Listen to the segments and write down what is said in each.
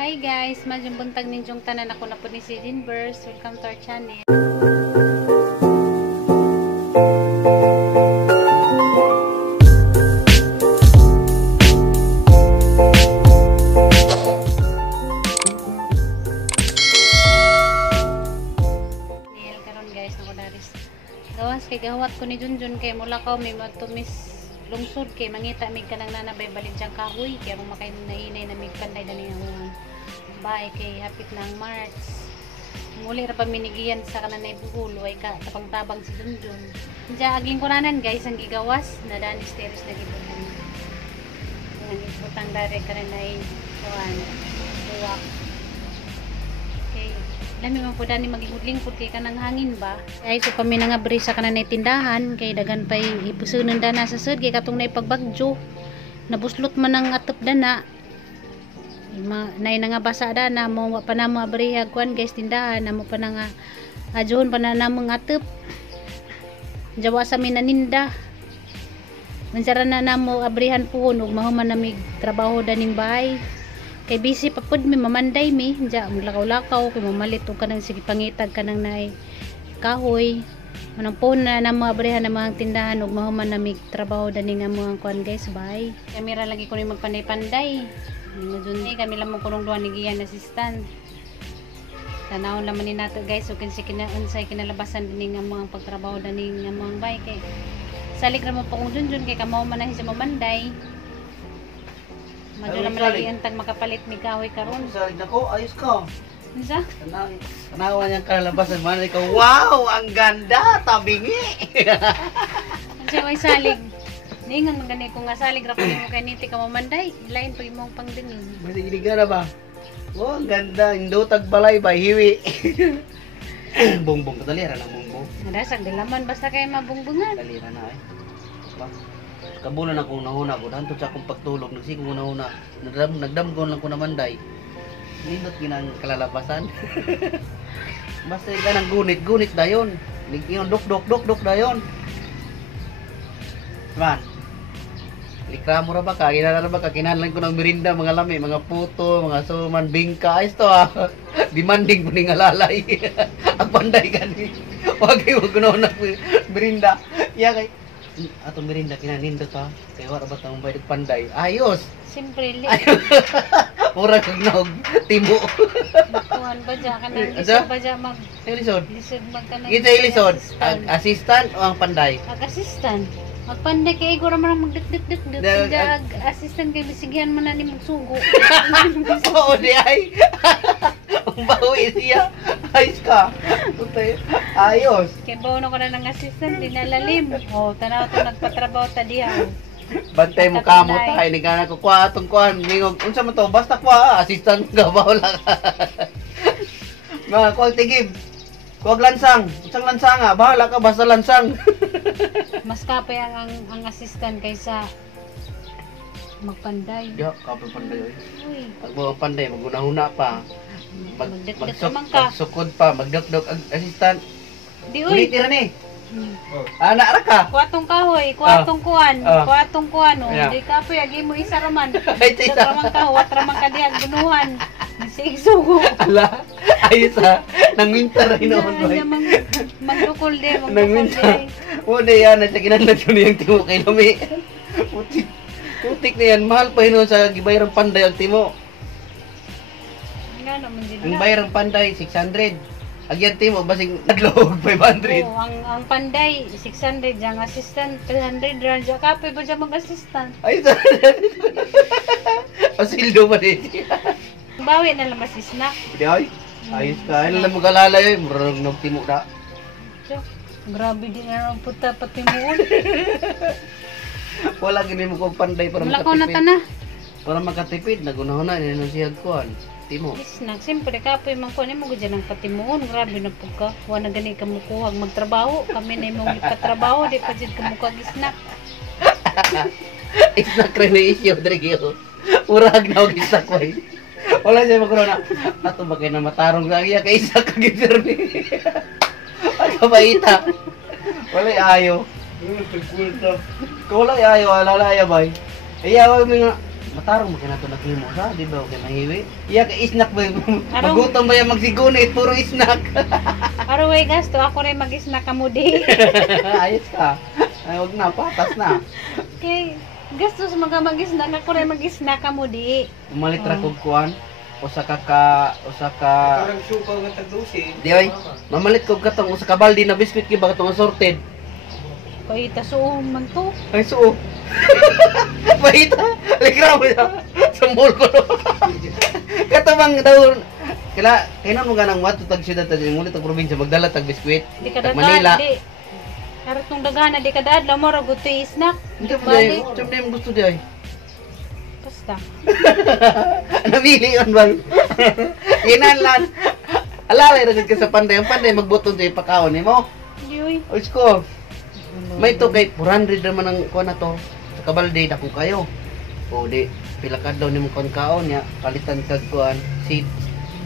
Hi guys, madyong buntag ninyong tanan, ako na po ni si Jinverse. Welcome to our channel. Karon guys, ako daris gawas kay gawat ko ni Junjun kay mula ko may matumis lungsod kay mangita mig kanang nanabay balid siyang kahoy kay kung makain nainay na mig panday dani ang bahay kay hapit ng March muli ra pa minigiyan sa kananay buhulo ay ka tapang-tabang si Junjun diya aging kunanan guys ang gigawas na dani stairs na gibutan ang ibutang direct kananay kuan buwak okay lami man po dani magigudlingkod kay kanang hangin ba ay ito pa mi nga bri sa kananay tindahan kay dagan pay ipusunon dana sa sud kay katong nay pagbagyo nabuslot man ang atop dana nay na nga basa dana mo pa na mo abrihag kuan guys tindahan na mo pa na nga adyon pa na namo atop jawa sa minaninda mansara na namo abrihan puhon ug mahuman na mig trabaho daning bahay kay busy pa pud mi mamanday mi diya lakaw-lakaw kay mamalit og kanang sige pangitag kanang nay kahoy manang phone na namo abrihan ng mga tindahan ug mahuman na mig trabaho daning nga mga kuan guys bye kamera lagi ko ni magpanday-panday ngadun kami lamang kunong duha ni giyan assistant tanawon laman ni nato guys ug kinsa unsay kinalabasan dining nga mga pagtrabaho daning nga mga bye kay salig ra mo pa kung Junjun kay kamaw man na siya mamanday madula malagi antang makapalit mi kahoy karon. Salig nako, ayos ka. Unsa? Tanawa niyang kalabasan man ikaw. Wow, ang ganda, tabingi. Unsa way salig? Ningon man gani ko nga salig ra ko mo kay niti ka mamanday, lain pag imong pangdingin. Basta iliga na ba? Wow, ang ganda, indotag balay ba hiwi. Bongbong katalira ng bongbong. Nadasag dilaman basta kay mabungbungan. Talira na ay. Kabulan akong nahuna ko danto sa akong pagtulog nagsig ko nahuna nagdamgon lang ko naman day nindot ginang kalalabasan basta ganang gunit dayon nigyon dok dayon man likramo ra ba ka ginala ba ka kinahanglan ko ng merinda mga lami mga puto mga suman bingka ayos to demanding po ning alalay ang panday gani wag kuno na merinda ya kay atong merinda kinanindot pa kay wala ba tang bayad panday ayos Siyempre li mura kag nog timo kuan ba ja kanang lisod ba ja mag lisod mag kanang kita lisod ang assistant o ang panday ang assistant magpanday kay igor man magdek jag assistant kay bisigyan man na ni magsugo oo di ay ang bawi siya ayos ka ayos kay bawo na ko na ng assistant dinalalim oh tanaw to nagpatrabaho ta diha bantay mo kamo tayo ni kana ko kwa atong kuan ngingog unsa man to basta kwa assistant gabaw lang mga kuwag tigib kuwag lansang unsang lansanga bahala ka basta lansang mas kapay ang assistant kaysa magpanday ya kapay panday uy pag mo panday magunahuna pa magsukod pa magdok-dok ang assistant di uy tira ni anak ra ka kuatong kahoy kuatong kuan oh yeah. di kapoy agi mo isa raman Isa. ramang kahawat ramang kadiag bunuhan sig sugo ala ayos nang winter hinoon ba magdukol de nang winter mo de yan sa kinahanglan ko niyang timo kay lumi putik na yan mahal pa hinoon sa gibayarang panday ang timo nga naman din ang bayarang panday 600 agyan timo basing nadlog 500 oh ang panday 600 ang assistant 300 ra ja kapoy ba ja mag-assistant ay pasildo ba din bawi na lang masisnak di ay ayos ka ay lang magalalay murag nagtimo na grabe din na ang puta pati mo wala gini mo kong panday para malakaw na makatipid tana para makatipid nagunahon na ninusihag kuhan timo snack siyempre kapoy man ko nimo gudyan ang patimuon grabe na pud ka wa na gani ka mukuhag magtrabaho kami na imong ipatrabaho di pa jud ka mukha snack snack rin na issue drigyo urag na og snack way wala siya magkaroon na ato ba kayo na matarong sa iya kay isa ka giserni ay kabaita wala ayo wala ayo wala ayo bay iya wag mga Matarong mo kaya ito naghimo sa, di ba? Okay, mahiwi. Iya ka snack ba? Arong- Magutom ba yung magsigunit? Puro snack. Pero way gasto, ako rin mag-snack ka mo di. Ayos ka. Ay, huwag na, patas na. Kay, gasto sa mga mag-snack, ako rin mag-snack ka mo di. Umalit ra Oh. kog kuan. Usa ka Parang suka nga taglusin. di ay mamalit kog katong usa ka baldi na biscuit kay ba katong assorted. Pahita suong man to. Ay suo. Mahita. Likraw ya. Sa mall ko. Katabang daw kailan mo ganang wato tag siyudad tag mulit tag probinsya magdala tag biskwit. Di ka Tag dadad, Manila. di. Karatong dagana, di ka dadad, lamor, gusto snack. Hindi mo Balik. dai, chum na gusto di ay. Basta. Namili on bal. Kinahanglan. Alalay ra gid ka sa panday, ang panday magbuton sa ipakaon nimo. Di uy. Oy ko. May to kay 400 naman ang kuha na to. Sa kabalde dako kayo. O di pila ka daw nimo kon kaon ya palitan kag kuan si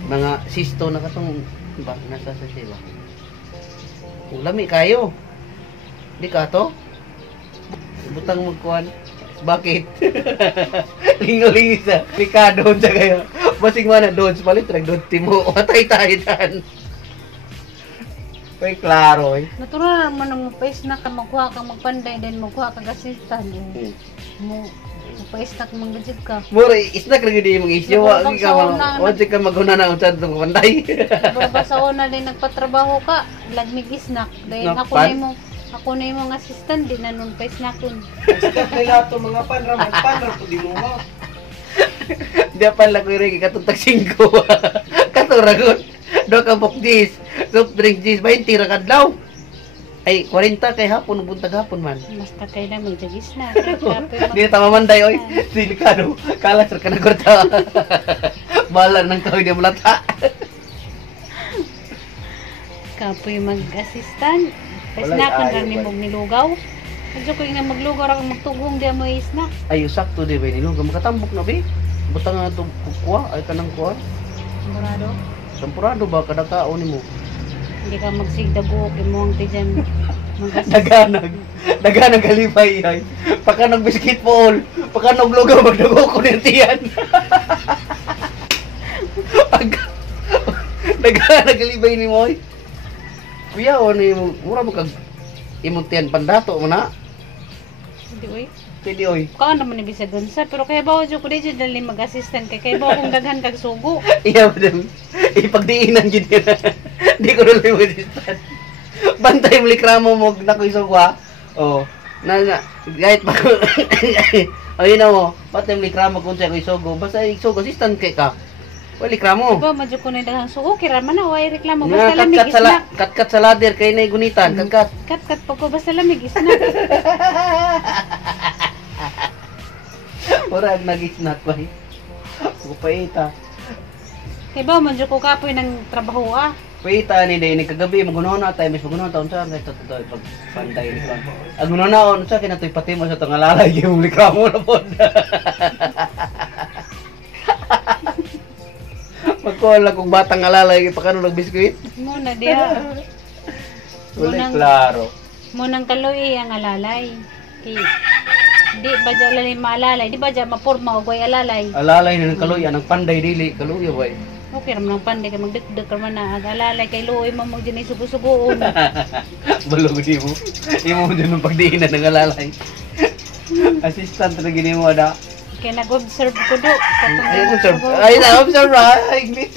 mga sisto na katong ba nasa sa siya ba. Kung lami kayo. Di ka to? Butang mo kuan. Bakit? Lingo-lingi sa Ricardo sa kayo. Basing mana doon palit rag doon timo atay tayo. Ay klaro eh. Natural naman ang pa-snack ka, magkuha ka, magpanday, then magkuha ka gasistan. Mo, pa-snack, manggajib ka. Mura, isnak rin yun yung isyo. Nagpapag Wag ka sa mga, una, wag ka maguna na unsad itong panday. Baba sa una din nagpatrabaho ka, lagmig snack. Dahil Snack ako pan? na yung mga assistant, di na nun pa-snack yun. Sikat nila ito mga panram. Ang panram po di mo mo. Di pa lang ko rin katutag 5. Katuragon. Do ka book dis. Soft drink dis. 20 ra kadlaw. Ay, 40 kay hapon. Buntag hapon man. Basta kayo lang mag-jagis na. Di na tamamanday, oy. Silikado. Kalas ra ka na korta. Bala ng tao di malata. Kapoy mag-assistant. Walay Pa-snack ang ayaw, rami wal. mong nilugaw. Medyo ko yung maglugaw ra kang magtugong di mo snack. Ay, sakto di ba nilo. Makatambok na ba? Butang nga ito kukuha. Ay, kanang kuha. Sigurado. Sampurado ba? Kada kaon ni mo. Hindi ka magsigdago, mo ang tiyan. Daganag kalipay ay. Pagka nag-basketball, pagka naglugaw, magdago ko ng tiyan. Daganag kalipay ni mo ay. Kuya, o ni mo, mura mo kag imong tiyan pandato mo na. Hindi, uy. Pwede oy. Kaan naman ibig sa gansa, pero kaya ba ko di dyan dali mag-assistant kaya ba akong daghan kag sugo. Iya mo dam. Ipagdiinan gid yun. Di ko na mo distan. Bantay mo likramo mo na ko isugwa. Oh. Kahit pa ayun na mo, bantay mo likramo kung sa ko isugo. Basta isugo assistant kay ka. Wali kramo. Diba, madyo ko na yung daghang sugo, kira man na, way reklamo, basta lamig Kat isnak. kat sa ladder kay nay gunitan, kat. Kat pa ko, basta lamig isnak. Ora nag-snack ba? Kupaita. Kaya ba, madyo ko kapoy ng trabaho Paita ni day ni kagabi magunaw na tayo mas magunaw taon sa ito pag pantay ni kan. Ang gunaw na on sa kinatoy pati mo sa tong alalay gyud mo likramo na pod. Magkuha lang kung batang alalay pa kano nagbiskwit. Muna diha. Wala klaro. Munang kaloy ang alalay. Di ba dyan alalay maalalay? Di ba dyan maporma o way alalay? Alalay na ng kaluya ng panday dili kaluya bay. Okay naman ng panday ka magdagdag ka man na alalay kay luoy mo mo dyan sugo-sugoon. Balog di mo. Imo mo dyan ng pagdiinan ng alalay. Assistant na gini mo ada. Kaya nag-observe ko do. Ay, observe. Ay, na-observe ra. English,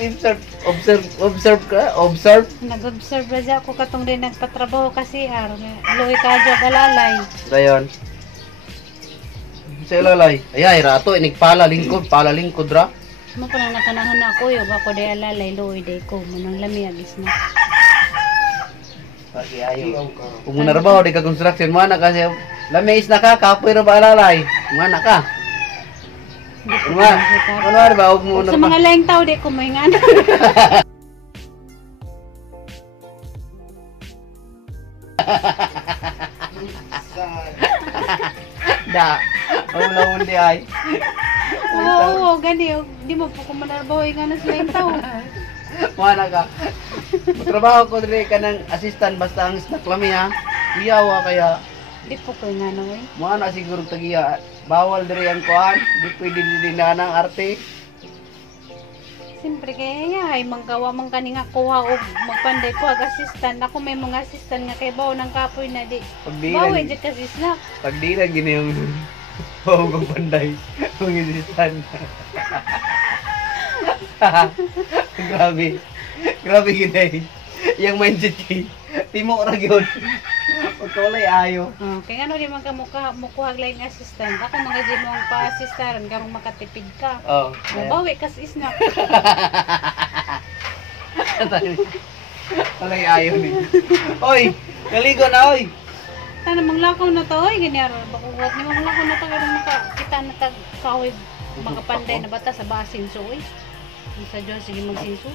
observe ka. Observe. Nag-observe ba dyan ako katong din nagpatrabaho kasi luoy ka dyan alalay. Dayon. Sa lalay. Ay, rato. Inigpala lingkod. Pala lingkod ra. Mo pa na nakanahan ako yung ako day alalay luoy day ko. Manang lami agis na. Pagi ayo. Kung muna rabaho, di ka construction. Mana kasi. Lamis na ka. Kapoy ra ba alalay? Mana ka? Ano ba? Ano ba? Huwag mo na Sa ba? mga laing tao di ko mahingan. Da. Wala mo di ay. Oo, gani. Di mo po kumanarbaho yung sa laing tao. Mana ka. Trabaho ko dili ka ng assistant basta ang snack lami ha. Iyawa kaya Di po ko nga no eh. mana siguro tagiya Bawal diri ang kuan, di pwede din na ng arte. Siyempre kaya ay manggawa man kani nga kuha og magpanday ko ag assistant. Ako may mga assistant nga kay bawo ng kapoy na di. Bawo Pagdilan, jud kasi snack. pagdilan gini yung bawang panday. Pangisitan. Grabe. Grabe gini. Yang mindset kay timo ra gyud. Pagkulay ayo. Oh, kay ano di man ka mukuha lain assistant. Ako mga di mo pa-assistaran karong makatipid ka. Oh. Mabawi kasi snack. Kulay ayo ni. Oy, kaligo na oy. Sana manglakaw na to oy ganyar bakuwat ni manglakaw na to karong makakita na tag kahoy mga panday na bata sa basin so oy. Sa Diyos sige magsinso.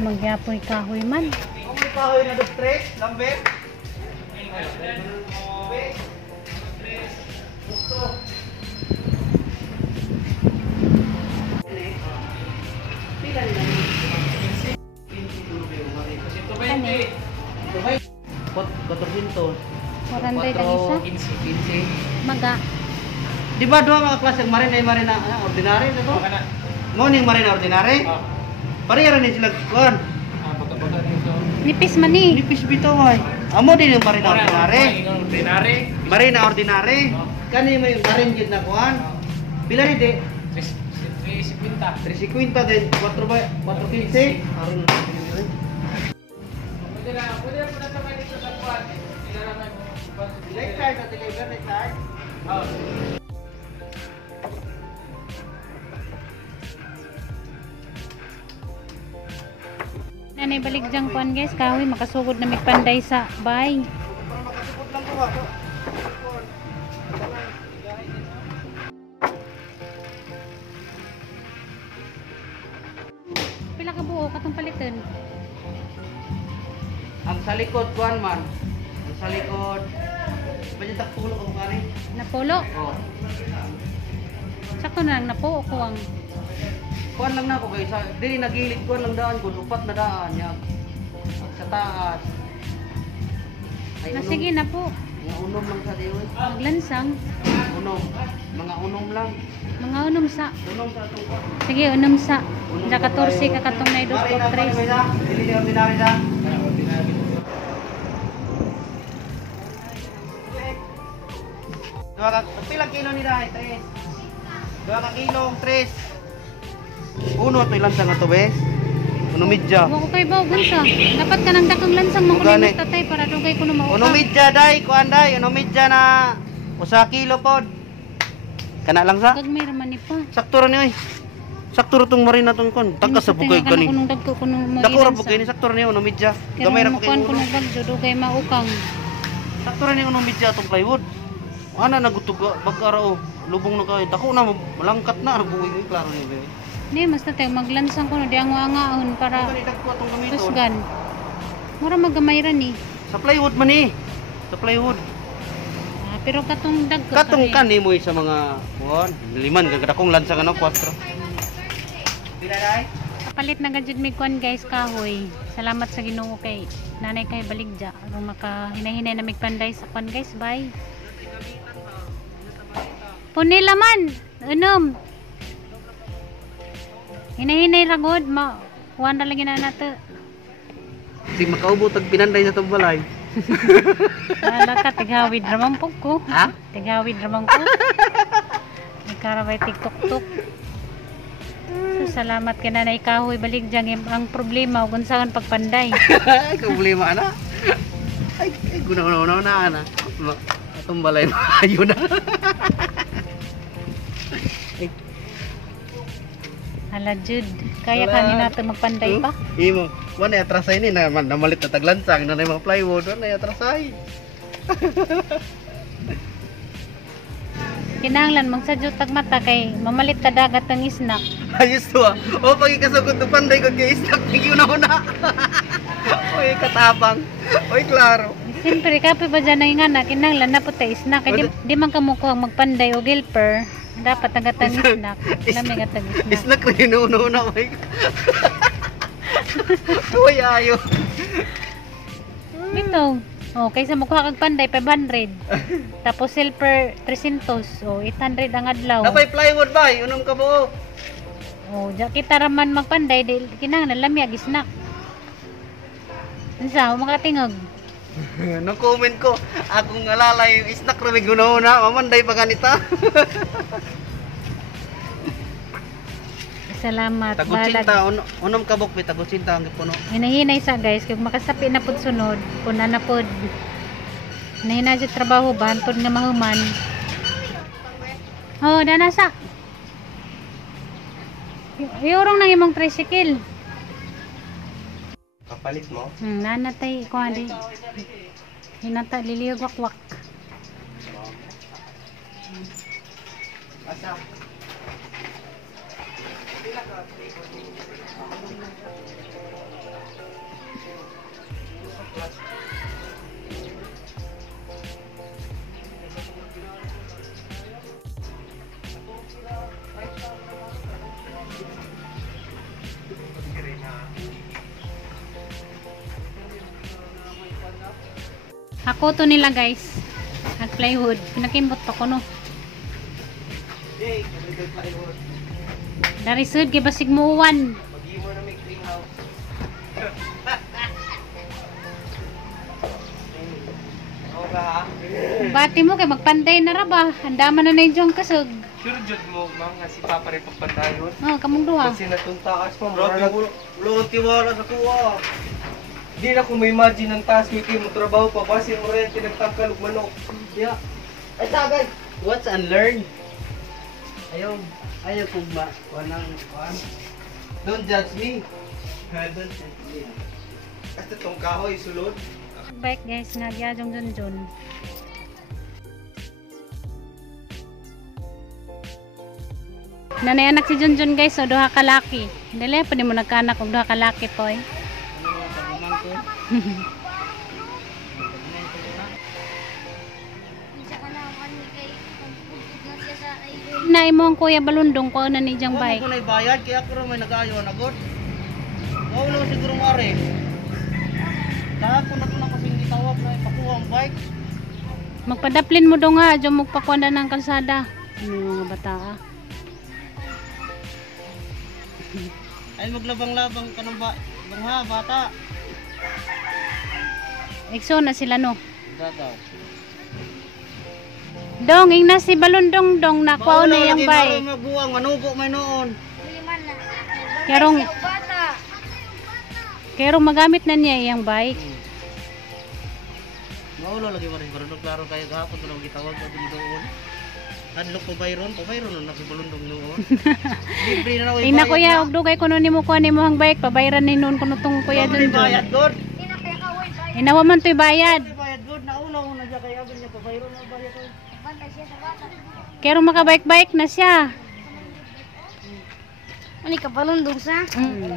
Magyapoy kahoy man. Kung may kahoy na dos tres, lambe. Maranday lang isa. Maga. Di ba dua mga klase marin ay marin na ordinary na to? Morning marin na ordinary? Parehara ni sila kuan. Nipis man ni. Nipis bitaw ay. Amo din yung marin na ordinary. Marin na ordinary. Kani may marin gid na kuan. Pila ni de? 350 din 4 ba 415. Aron na. Next time na deliver next time. Nanay balik diyang kuan guys, kahoy makasugod na may panday sa bay. Para makasipot lang ko ako. Pila ka buo katong paliton. Ang sa likod kuan man. Ang sa likod. Medyo takpulo ko kani. Napulo. Oh. Sakto na lang napuo ko ang Kuan lang na ako guys. Dili nagilid kuan lang daan ko, upat na daan nya. Sa taas. Ay, na sige na po. Mga unom lang sa diyon. Maglansang. Unom. Mga unom lang. Mga unom sa. Unom sa atong kuan. Sige, unom sa. Da 14 ka katong na 2 Mari o na, mari 3. na. Dili di ordinary na. Dua ka pilang kilo ni dai? 3. 2 ka kilong 3. Uno to ilan sa nga to be? Uno midya. Wa ko kay baw gunsa. Dapat ka nang dakang lansang mo Gani. kuno tatay para dugay kuno Uno mauta. midya dai, kuan dai, uno midya na usa kilo pod. Kana lang sa? Gagmay ra man ni pa. Sakto ra ni oy. Sakto ra tong marina tong kon. Tagas sa bukay kani. Kunong dagko kunong mo. Dako ra bukay ni sakto ra ni uno midya. Gamay ra mo bukay kuan uno. kunong bagyo dugay maukang. Sakto ra ni uno midya tong plywood. Ana nagutug bagara o. Lubong na kay. Dako na malangkat na buhay ni klaro ni be. Di mas tatay maglansang kuno di ang angaon para Kani dagko tong gamiton. tusgan. Mura magamay ra ni. Sa plywood man ni. Sa plywood. Ah, pero katong dagko Katong kani. kan ni mo sa mga kuan. Liman gagdakong lansa ano 4. Pila dai? Kapalit na gadjud mi kuan guys kahoy. Salamat sa Ginoo kay nanay kay baligja aron maka hinahinay na migpanday sa kuan guys. Bye. Punila man. Unom. Hinahinay ra god ma. Kuan ra lagi na nato. Si makaubo tag pinanday sa tong balay. Wala ka tighawid ra man pug ko. Ha? Tighawid ra man ko. Ikarabay TikTok. So, salamat kay nanay kahoy baligja ang problema ug unsaon pagpanday. Ay, problema na. Ay, guna-guna na ana. Atong balay maayo na. Hala Jud, kaya kani nato magpanday pa. Imo, wala atrasay ni na namalit na taglansang na mga plywood, wala atrasay. Kinahanglan magsadyo tag mata kay mamalit ta dagat ang isnak. Ayos to ah. O pag ikasugod to panday ko kay istak tigyo na una. Oy katapang. Oy klaro. Siyempre kape ba dyan ay nga na kinahanglan na po ta isnak kay di man ka mukuha magpanday o gilper. Dapat agatan isnak. Lami gatag isnak. Isnak rin una oy. Oy ayo. Bitaw, Oh, kaysa magkuha kag panday 500. Tapos silver 300. Oh, 800 ang adlaw. Napay plywood ba? Unom ka mo. Oh, ja kita raman magpanday di kinahanglan lamya gisnak. Unsa makatingog? No comment ko. Akong alalay yung snack ra guna-una, mamanday pa ganita. Salamat. Tagutsinta, unom ka bukpi, tagutsinta ang puno. Hinahinay sa guys, kung makasapi na pud sunod, puna na pud. Hinahinay sa trabaho, bantod nga mahuman. Oh, danasa. Iurong nang imong tricycle. Kapalit mo? Nanatay ko adi. Hinata liliyog wakwak. Asa? Ako to nila guys. At plywood. Pinakimbot pa ko no. Hey, kapalit plywood. Dari sud kay basig mo uwan. Pag-i mo na may greenhouse. Oo ka ha? Bati mo kay magpanday na ra ba? Andaman na yung kasug. Sure jud mo, ma'am, nga si Papa rin pagpandayon. Oh, kamong duha. Kasi natuntaas mo, Grabe, wala kang tiwala sa kuha. Di na ko ma-imagine ang task mo kayo mo trabaho pa. Basi mo rin, tinagtangkal og manok. Yeah. Ay sagay. What's unlearn? Ayaw kong wanang kuan. Don't judge me. Don't judge me. Kasi itong kahoy, sulod. Bike guys, nga gyadong junjun. Nanay anak si Junjun guys, so duha ka laki. Dali pa di mo nagkaanak og duha ka laki po eh. Na imo ang kuya balundong ko na ni jang bike. Ako na bayad kaya ako rin may nag-ayo nagod. Wow lang siguro mare. Kahapon na ko na kasing gitawag na ipakuha ang bike. Magpadaplin mo do nga, adyo magpakuha ng kalsada. Ano mga bata ah. Ay maglabang-labang ka ng bangha, bata. Ikso na sila no. Dadaw. Dong, ing na si balundong dong nakuha na yung bike. Magbuwang, manubo may noon. Kerong magamit na niya yung bike. Maulo lagi mo rin, marunong klaro kayo gahapon ko lang gitawag na din doon. Hadlok pa bayron na si balundong noon. Libre na ako Ing na kuya, og dugay kuno nimo kuha nimo ang bike, pabayran ni noon kuno tong kuya Ano dun bayad dun. god? Inawa man to'y bayad. Bayad god na una siya kay abin niya pa bayron na bayad. Kerong makabike-bike na siya. Ani ka balundong sa? Wala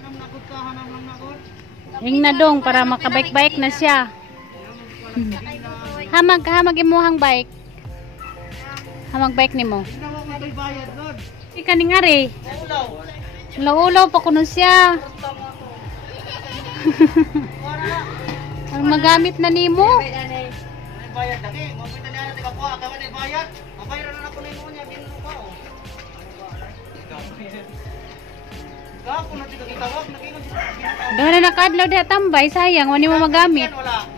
nang nakot ka hanam nang nakot. Ing na dong para makabike-bike na siya. Hamag imuhang bike. Hamag bike nimo. Ginawa mo kay bayad god. Ika ni ngari. Ulaw. Ulaw pa kuno siya. Ang magamit na nimo. May bayad lagi. Mapita niya natin kakuha ka man bayad. Mabayran na ako nimo niya binuno pa oh. Gapo na tika gitawag nakingon siya. Doon na nakadlaw di tambay sayang wani mo magamit. Wala.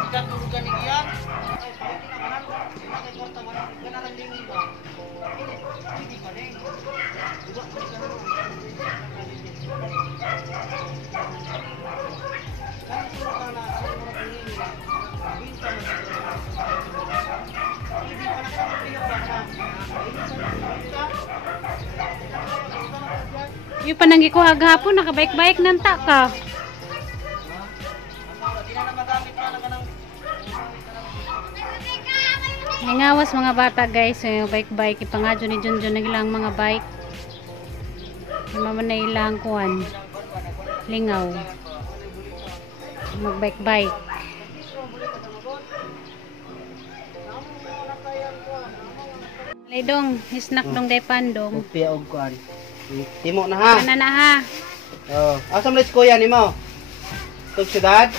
Ika turugan ni iyan. Ay palitin na kanan. Ina kay kwarta wala. Ganaran din iba. Hindi pa din. Duwa pa ka na. Yung pananggi ko agapon nakabike-bike nang ta ka. Nangawas mga bata guys, so yung bike-bike ipangadyo ni Junjun nagilang mga bike. Maman na ilang kuan. Lingaw. Mag-bike-bike. Laydong, snack dong day pandong. Piya og kuan. Timo na ha. Ana na ha. Oh, asa mo kuya nimo? Tug syudad.